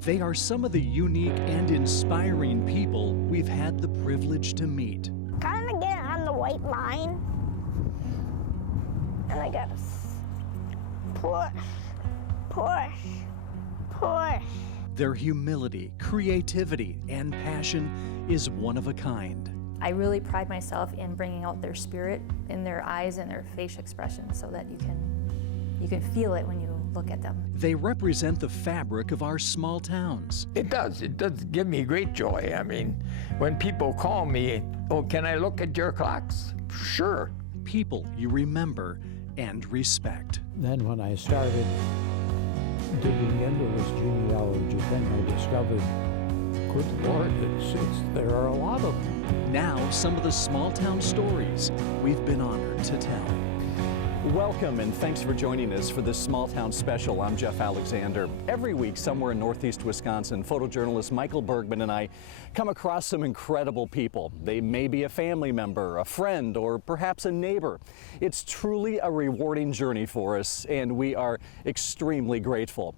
They are some of the unique and inspiring people we've had the privilege to meet. Kind of get on the white line, and I gotta push, push, push. Their humility, creativity, and passion is one of a kind. I really pride myself in bringing out their spirit in their eyes and their facial expressions so that you can feel it when you look at them. They represent the fabric of our small towns. It does give me great joy. I mean, when people call me, oh, can I look at your clocks? Sure. People you remember and respect. Then when I started digging into this genealogy thing, I discovered, good Lord, there are a lot of them. Now, some of the small town stories we've been honored to tell. Welcome and thanks for joining us for this Small Town Special. I'm Jeff Alexander. Every week, somewhere in Northeast Wisconsin, photojournalist Michael Bergman and I come across some incredible people. They may be a family member, a friend, or perhaps a neighbor. It's truly a rewarding journey for us, and we are extremely grateful.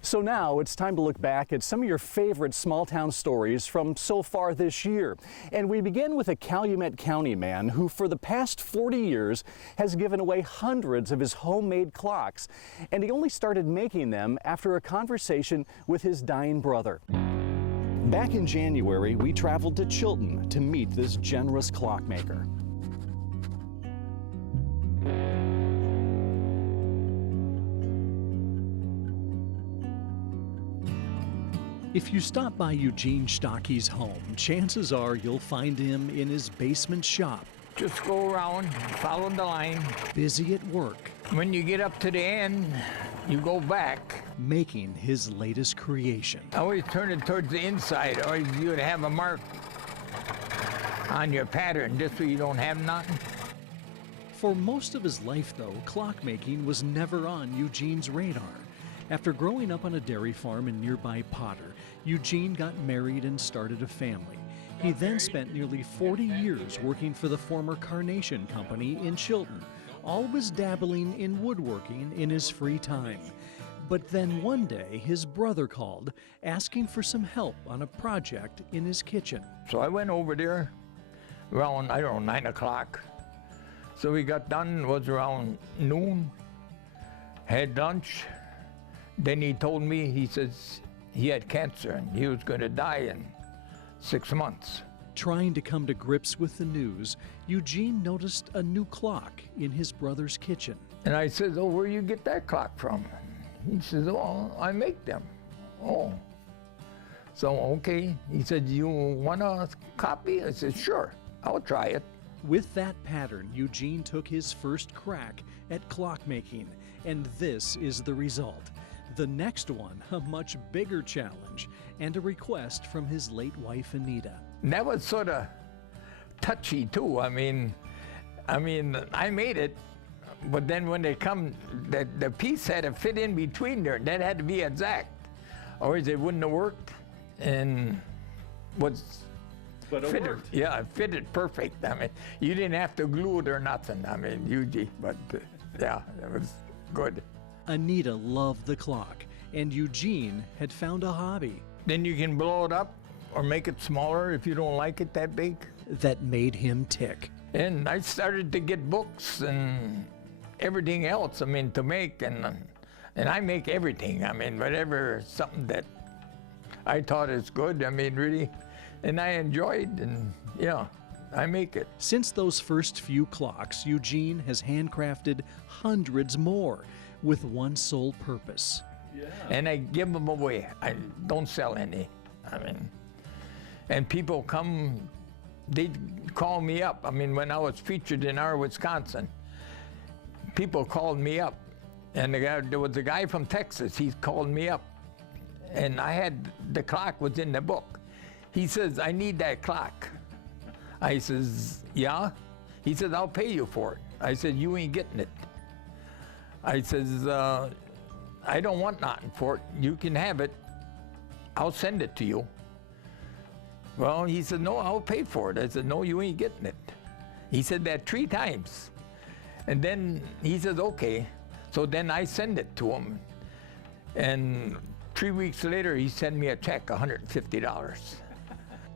So now it's time to look back at some of your favorite small town stories from so far this year. And we begin with a Calumet County man who for the past 40 years has given away hundreds of his homemade clocks. And he only started making them after a conversation with his dying brother. Back in January, we traveled to Chilton to meet this generous clockmaker. If you stop by Eugene Stocky's home, chances are you'll find him in his basement shop. Just go around, follow the line. Busy at work. When you get up to the end, you go back. Making his latest creation. I always turn it towards the inside, or you would have a mark on your pattern, just so you don't have nothing. For most of his life, though, clockmaking was never on Eugene's radar. After growing up on a dairy farm in nearby Potter, Eugene got married and started a family. He then spent nearly 40 years working for the former Carnation Company in Chilton, always dabbling in woodworking in his free time. But then one day, his brother called, asking for some help on a project in his kitchen. So I went over there around, 9 o'clock. So we got done, it was around noon, had lunch. Then he told me, he says he had cancer and he was going to die in 6 months. Trying to come to grips with the news, Eugene noticed a new clock in his brother's kitchen. And I said, oh, where you get that clock from? He says, oh, I make them. Oh. So, okay. He said, you want a copy? I said, sure, I'll try it. With that pattern, Eugene took his first crack at clockmaking, and this is the result. The next one, a much bigger challenge, and a request from his late wife, Anita. And that was sort of touchy, too. I mean, I made it, but then when they come, the piece had to fit in between there. That had to be exact, or it wouldn't have worked. And But it fitted, worked. yeah, it fitted perfect. I mean, you didn't have to glue it or nothing. I mean, but yeah, it was good. Anita loved the clock, and Eugene had found a hobby Then you can blow it up or make it smaller if you don't like it that big. that made him tick. And I started to get books and everything else, to make, and I make everything. Whatever, something that I thought is good, really, and I enjoyed, and yeah, I make it. Since those first few clocks, Eugene has handcrafted hundreds more with one sole purpose. And I give them away. I don't sell any. And people come, they call me up. When I was featured in our Wisconsin, people called me up. And there was a guy from Texas, he called me up. And the clock was in the book. He says, I need that clock. I says, yeah? He says, I'll pay you for it. I said, you ain't getting it. I says, I don't want nothing for it. You can have it. I'll send it to you. Well, he said, no, I'll pay for it. I said, no, you ain't getting it. He said that 3 times. And then he says, okay. So then I send it to him. And 3 weeks later, he sent me a check, $150.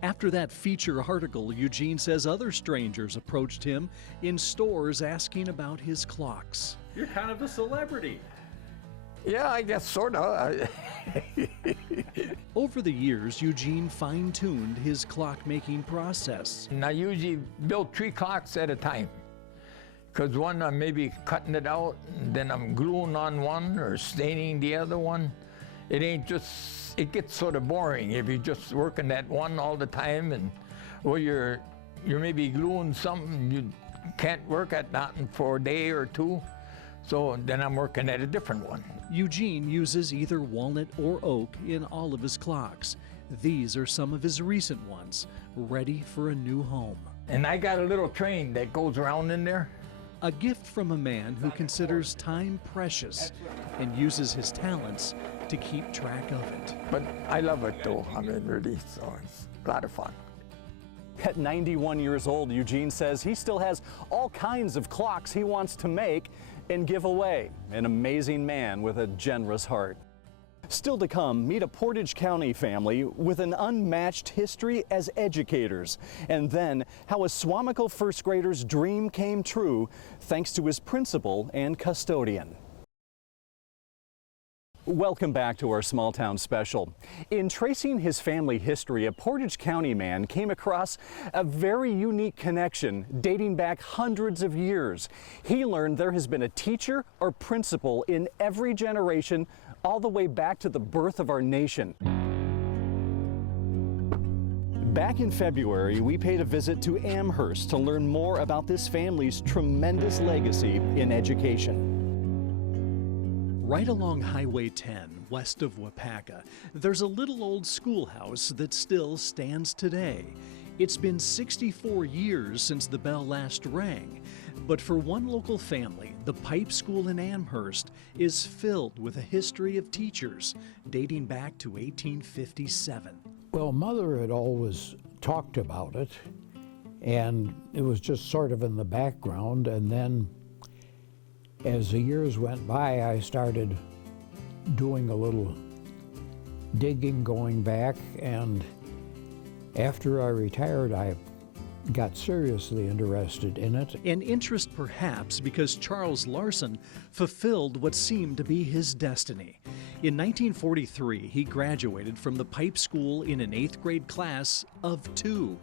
After that feature article, Eugene says other strangers approached him in stores asking about his clocks. You're kind of a celebrity. Yeah, I guess sort of. Over the years, Eugene fine-tuned his clock-making process. And I usually build 3 clocks at a time. Because one, I'm maybe cutting it out, and then I'm gluing on one or staining the other one. It ain't just, it gets sort of boring if you're just working that one all the time, and well, you're maybe gluing something you can't work at nothing for a day or two. So then I'm working at a different one. Eugene uses either walnut or oak in all of his clocks. These are some of his recent ones, ready for a new home. And I got a little train that goes around in there. A gift from a man who considers time precious and uses his talents to keep track of it. But I love it though, I mean, really, so it's a lot of fun. At 91 years old, Eugene says he still has all kinds of clocks he wants to make and give away. An amazing man with a generous heart. Still to come, meet a Portage County family with an unmatched history as educators. And then how a Suamico first grader's dream came true thanks to his principal and custodian. Welcome back to our Small Town Special. In tracing his family history, a Portage County man came across a very unique connection dating back hundreds of years. He learned there has been a teacher or principal in every generation all the way back to the birth of our nation. Back in February, we paid a visit to Amherst to learn more about this family's tremendous legacy in education. Right along Highway 10, west of Wapaka, there's a little old schoolhouse that still stands today. It's been 64 years since the bell last rang, but for one local family, the Pipe School in Amherst is filled with a history of teachers dating back to 1857. Well, Mother had always talked about it, and it was just sort of in the background, and then as the years went by, I started doing a little digging, going back, and after I retired, I got seriously interested in it. An interest perhaps because Charles Larson fulfilled what seemed to be his destiny. In 1943, he graduated from the Pipe School in an 8th grade class of 2.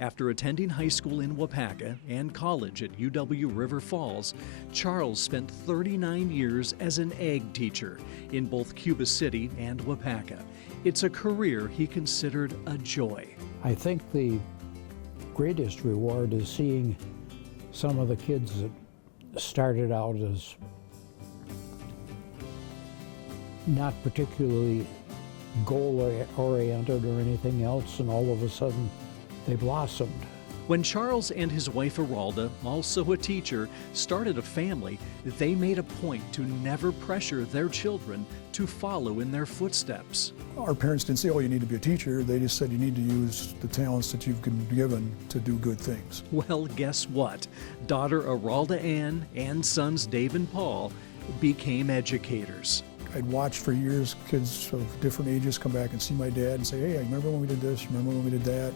After attending high school in Wapaka and college at UW River Falls, Charles spent 39 years as an ag teacher in both Cuba City and Wapaka. It's a career he considered a joy. I think the greatest reward is seeing some of the kids that started out as not particularly goal-oriented or anything else, and all of a sudden they blossomed. When Charles and his wife Aralda, also a teacher, started a family, they made a point to never pressure their children to follow in their footsteps. Our parents didn't say, oh, you need to be a teacher. They just said you need to use the talents that you've been given to do good things. Well, guess what? Daughter Aralda Ann and sons Dave and Paul became educators. I'd watched for years kids of different ages come back and see my dad and say, hey, I remember when we did this, remember when we did that.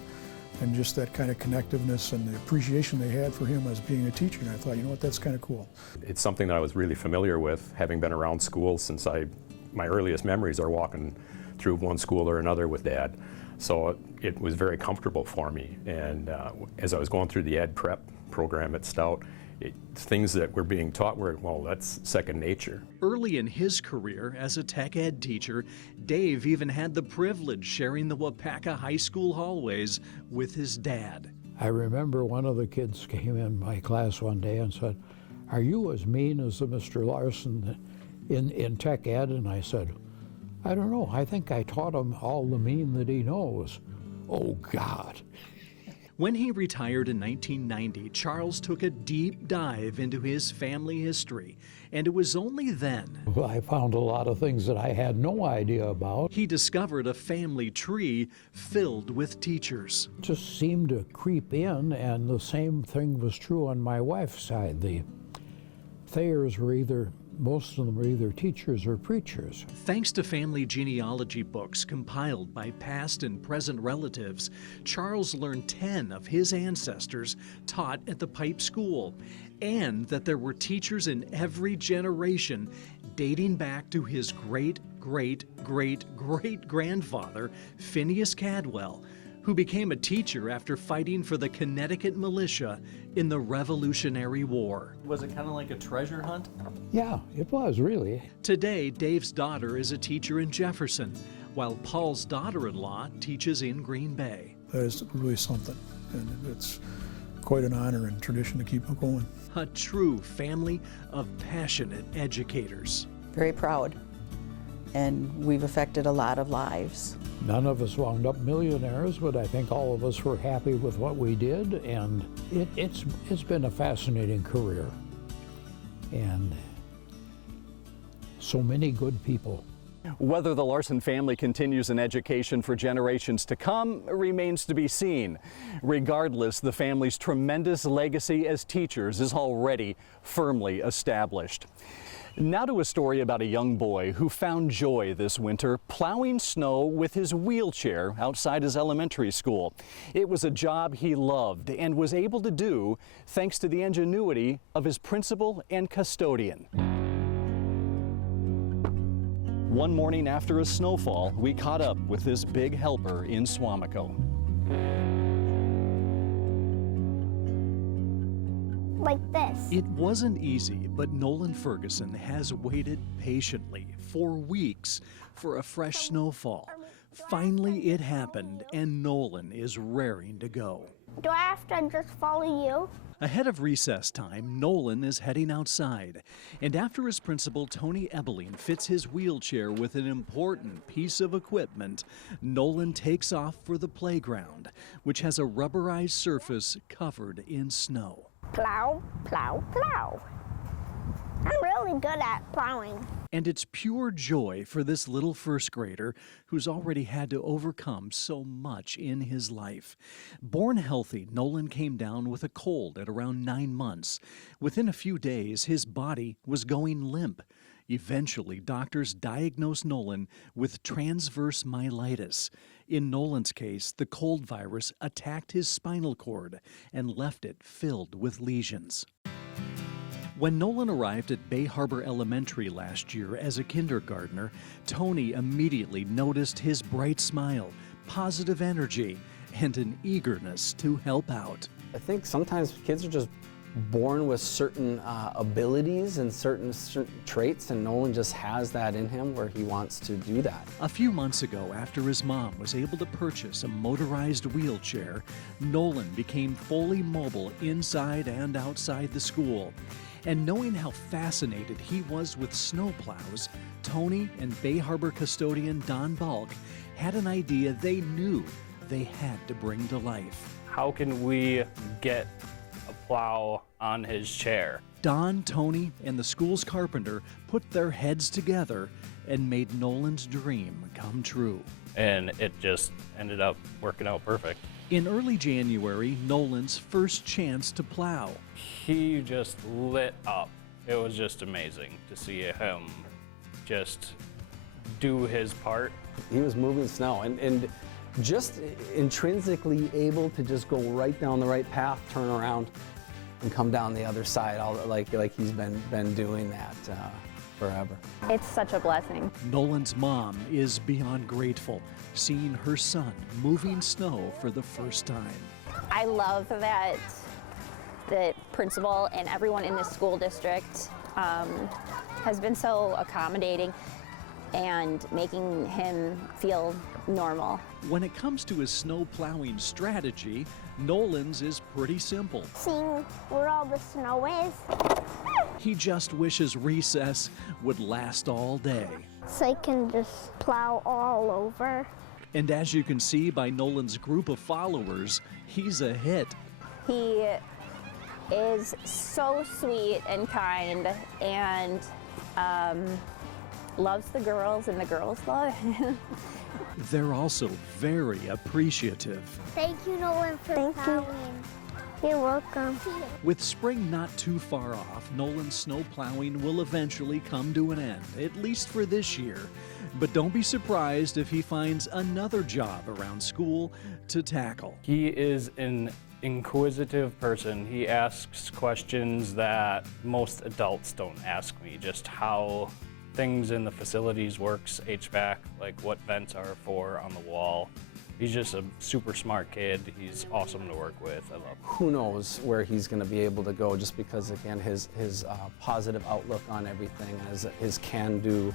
And just that kind of connectiveness and the appreciation they had for him as being a teacher. And I thought, you know what, that's kind of cool. It's something that I was really familiar with, having been around school since my earliest memories are walking through one school or another with Dad. So it was very comfortable for me. And as I was going through the ed prep program at Stout, things that were being taught were, well, that's second nature. Early in his career as a tech ed teacher, Dave even had the privilege sharing the Wapaka High School hallways with his dad. I remember one of the kids came in my class one day and said, are you as mean as the Mr. Larson in tech ed? And I said, I don't know, I think I taught him all the mean that he knows. Oh, God. When he retired in 1990, Charles took a deep dive into his family history, and it was only then I found a lot of things that I had no idea about. he discovered a family tree filled with teachers. It just seemed to creep in, and the same thing was true on my wife's side. The Thayers were either most of them are either teachers or preachers. Thanks to family genealogy books compiled by past and present relatives, Charles learned 10 of his ancestors taught at the Pipe School, and that there were teachers in every generation dating back to his great-great-great-great-grandfather, Phineas Cadwell, who became a teacher after fighting for the Connecticut militia in the Revolutionary War. Was it kind of like a treasure hunt? Yeah, it was, really. Today, Dave's daughter is a teacher in Jefferson, while Paul's daughter-in-law teaches in Green Bay. That is really something, and it's quite an honor and tradition to keep it going. A true family of passionate educators. Very proud, and we've affected a lot of lives. None of us wound up millionaires, but I think all of us were happy with what we did, and it's been a fascinating career. And so many good people. Whether the Larson family continues in education for generations to come remains to be seen. Regardless, the family's tremendous legacy as teachers is already firmly established. Now to a story about a young boy who found joy this winter plowing snow with his wheelchair outside his elementary school. It was a job he loved and was able to do thanks to the ingenuity of his principal and custodian. One morning after a snowfall, we caught up with this big helper in Suamico. Like this. It wasn't easy, but Nolan Ferguson has waited patiently for weeks for a fresh snowfall. Finally, it happened, and Nolan is raring to go. Do I have to just follow you? Ahead of recess time, Nolan is heading outside, and after his principal, Tony Ebeling, fits his wheelchair with an important piece of equipment, Nolan takes off for the playground, which has a rubberized surface covered in snow. Plow, plow, plow. I'm really good at plowing. And it's pure joy for this little first grader who's already had to overcome so much in his life. Born healthy, Nolan came down with a cold at around 9 months. Within a few days, his body was going limp. Eventually, doctors diagnosed Nolan with transverse myelitis. In Nolan's case, the cold virus attacked his spinal cord and left it filled with lesions. When Nolan arrived at Bay Harbor Elementary last year as a kindergartner, Tony immediately noticed his bright smile, positive energy, and an eagerness to help out. I think sometimes kids are just born with certain abilities and certain traits, and Nolan just has that in him where he wants to do that. A few months ago, after his mom was able to purchase a motorized wheelchair, Nolan became fully mobile inside and outside the school. And knowing how fascinated he was with snowplows, Tony and Bay Harbor custodian Don Balk had an idea they knew they had to bring to life. How can we get a plow on his chair? Don, Tony, and the school's carpenter put their heads together and made Nolan's dream come true. And it just ended up working out perfect. In early January, Nolan's first chance to plow. He just lit up. It was just amazing to see him just do his part. He was moving snow and just intrinsically able to just go right down the right path, turn around, and come down the other side, like he's been doing that forever. It's such a blessing. Nolan's mom is beyond grateful, seeing her son moving snow for the first time. I love that the principal and everyone in this school district has been so accommodating and making him feel normal. When it comes to his snow plowing strategy, Nolan's is pretty simple. Seeing where all the snow is. He just wishes recess would last all day. So I can just plow all over. And as you can see by Nolan's group of followers, he's a hit. He is so sweet and kind and loves the girls and the girls love him. They're also very appreciative. Thank you, Nolan, for plowing. You're welcome. With spring not too far off, Nolan's snow plowing will eventually come to an end, at least for this year. But don't be surprised if he finds another job around school to tackle. He is an inquisitive person. He asks questions that most adults don't ask me, just how things in the facilities works, HVAC, like what vents are for on the wall. He's just a super smart kid. He's awesome to work with. I love him. Who knows where he's going to be able to go, just because, again, his positive outlook on everything, his can-do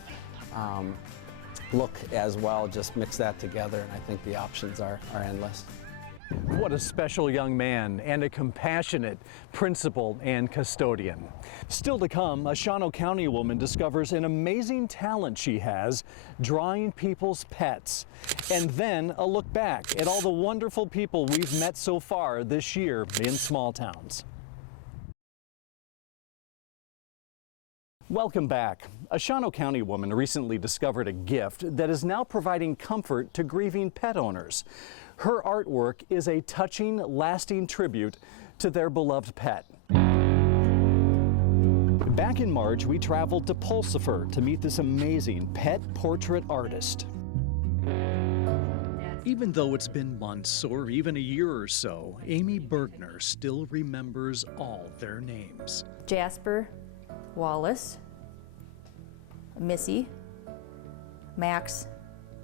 look as well, just mix that together, and I think the options are endless. What a special young man and a compassionate principal and custodian. Still to come, a Shawano County woman discovers an amazing talent she has, drawing people's pets. And then a look back at all the wonderful people we've met so far this year in small towns. Welcome back. A Shawano County woman recently discovered a gift that is now providing comfort to grieving pet owners. Her artwork is a touching, lasting tribute to their beloved pet. Back in March, we traveled to Pulsifer to meet this amazing pet portrait artist. Even though it's been months or even a year or so, Amy Bergner still remembers all their names. Jasper, Wallace, Missy, Max,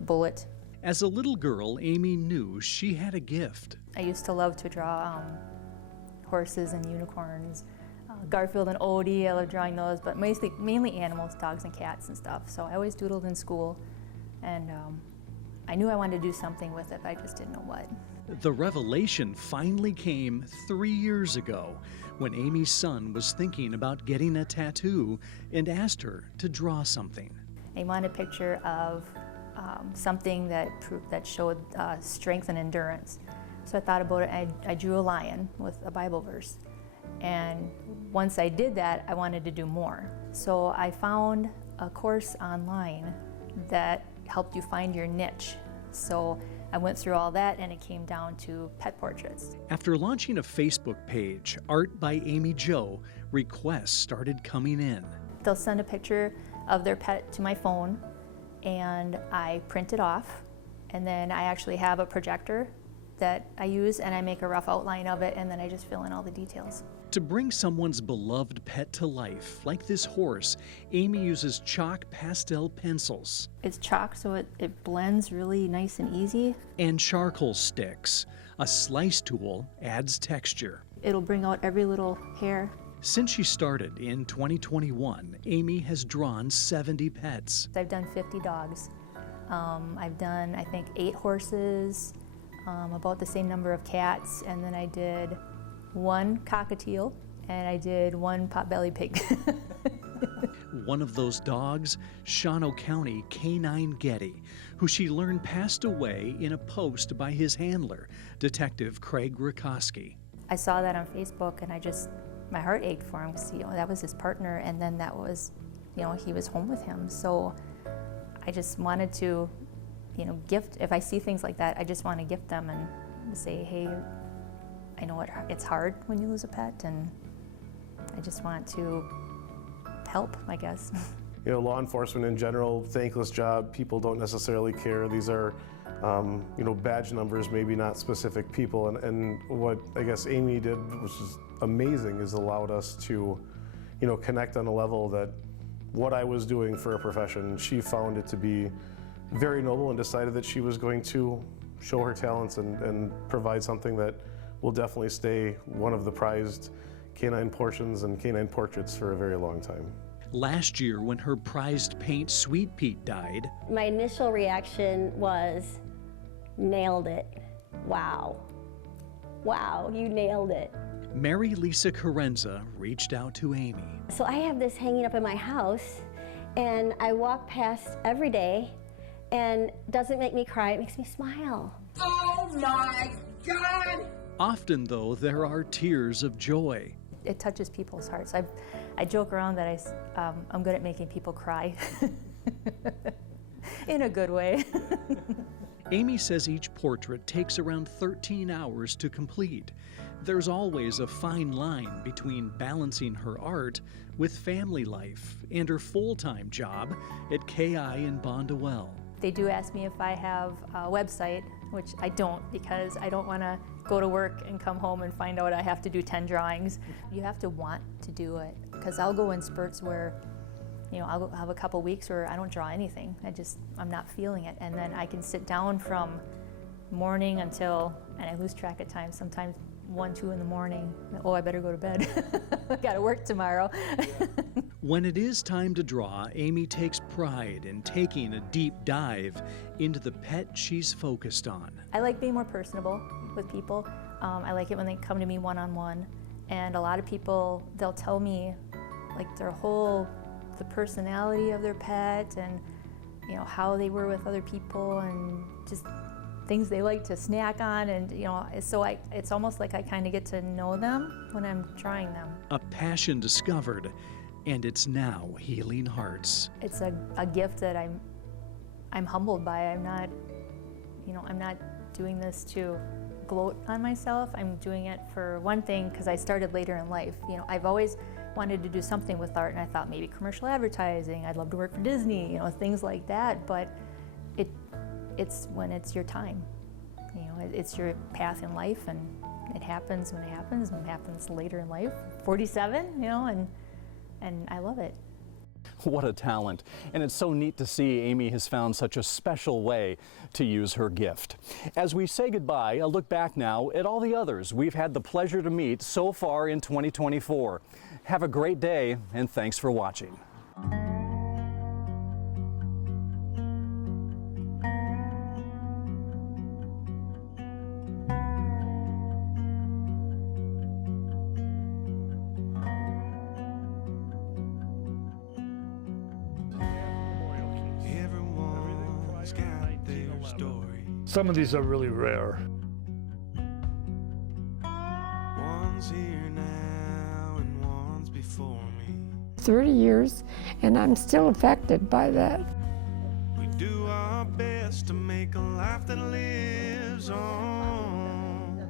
Bullet. As a little girl, Amy knew she had a gift. I used to love to draw horses and unicorns, Garfield and Odie. I love drawing those, but mainly animals, dogs and cats and stuff. So I always doodled in school, and I knew I wanted to do something with it, but I just didn't know what. The revelation finally came 3 years ago when Amy's son was thinking about getting a tattoo and asked her to draw something. I wanted a picture of something that showed strength and endurance. So I thought about it. I drew a lion with a Bible verse. And once I did that, I wanted to do more. So I found a course online that helped you find your niche. So I went through all that, and it came down to pet portraits. After launching a Facebook page, Art by Amy Jo, requests started coming in. They'll send a picture of their pet to my phone, and I print it off, and then I actually have a projector that I use, and I make a rough outline of it, and then I just fill in all the details. To bring someone's beloved pet to life, like this horse, Amy uses chalk pastel pencils. It's chalk, so it blends really nice and easy. And charcoal sticks. A slice tool adds texture. It'll bring out every little hair. Since she started in 2021, Amy has drawn 70 pets. I've done 50 dogs. I've done, I think, 8 horses, about the same number of cats, and then I did 1 cockatiel, and I did 1 potbelly pig. One of those dogs, Shawano County Canine Getty, who she learned passed away in a post by his handler, Detective Craig Rakoski. I saw that on Facebook, and my heart ached for him, because that was his partner, and then that was, he was home with him. So I just wanted to, gift. If I see things like that, I just want to gift them and say, hey, I know it's hard when you lose a pet, and I just want to help, I guess. Law enforcement in general, thankless job. People don't necessarily care. These are, badge numbers, maybe not specific people. And what I guess Amy did, which is amazing, is allowed us to, connect on a level that what I was doing for a profession, she found it to be very noble and decided that she was going to show her talents and provide something that will definitely stay one of the prized canine portions and canine portraits for a very long time. Last year, when her prized paint Sweet Pete died, my initial reaction was, nailed it. Wow. Wow, you nailed it. Mary Lisa Carenza reached out to Amy. So I have this hanging up in my house, and I walk past every day, and it doesn't make me cry, it makes me smile. Oh my God! Often, though, there are tears of joy. It touches people's hearts. I joke around that I'm good at making people cry in a good way. Amy says each portrait takes around 13 hours to complete. There's always a fine line between balancing her art with family life and her full-time job at KI in Bondwell. They do ask me if I have a website, which I don't, because I don't want to go to work and come home and find out I have to do 10 drawings. You have to want to do it, because I'll go in spurts where, you know, I'll have a couple weeks where I don't draw anything. I'm not feeling it. And then I can sit down from morning until, and I lose track of time, sometimes 1, 2 in the morning. Oh, I better go to bed. I gotta work tomorrow. When it is time to draw, Amy takes pride in taking a deep dive into the pet she's focused on. I like being more personable with people. I like it when they come to me one-on-one. And a lot of people, they'll tell me like the personality of their pet and, you know, how they were with other people and just things they like to snack on, and you know, so it's almost like I kind of get to know them when I'm trying them. A passion discovered, and it's now healing hearts. It's a gift that I'm humbled by. I'm not doing this to gloat on myself. I'm doing it for one thing because I started later in life. You know, I've always wanted to do something with art, and I thought maybe commercial advertising. I'd love to work for Disney, you know, things like that. But it's when it's your time. You know, it's your path in life, and it happens when it happens, and it happens later in life. 47, you know, and I love it. What a talent. And it's so neat to see Amy has found such a special way to use her gift. As we say goodbye, a look back now at all the others we've had the pleasure to meet so far in 2024. Have a great day, and thanks for watching. Some of these are really rare. One's here now and one's before me. 30 years, and I'm still affected by that. We do our best to make a life that lives on.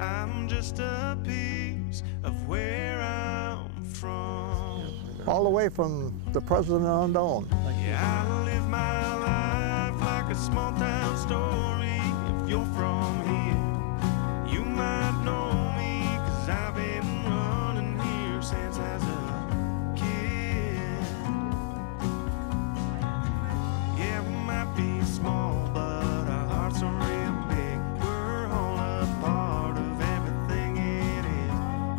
I'm just a piece of where I'm from. All the way from the president on down. Yeah, I live my life like a small town story. If you're from here, you might know me, 'cause I've been running here since I was a kid. Yeah, we might be small, but our hearts are real big. We're all a part of everything it is.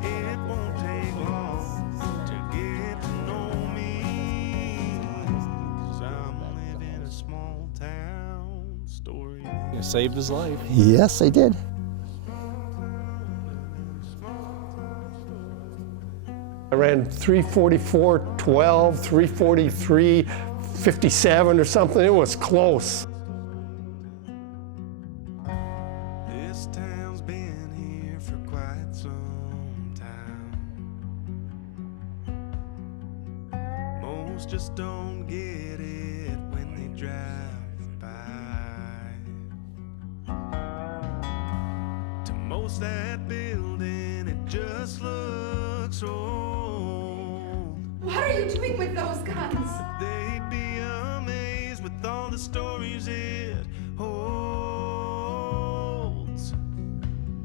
It won't take long to get to know me, 'cause I'm living a small town story. You saved his life. Yes, I did. I ran 3:44:12, 3:43:57 or something. It was close. This town's been here for quite some time. Most just don't get it when they drive by. To most that building, it just looks old. What are you doing with those guns? They'd be amazed with all the stories it holds.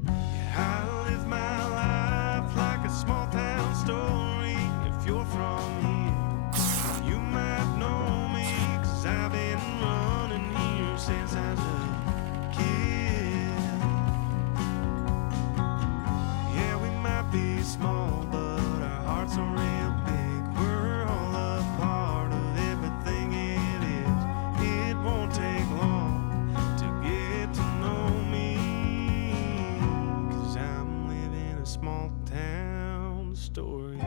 Yeah, I live my life like a small town story. If you're from here, you might know me, 'cause I've been running here since I was a kid. Yeah, we might be small, but our hearts are real big. We're all a part of everything it is. It won't take long to get to know me, 'cause I'm living a small town story.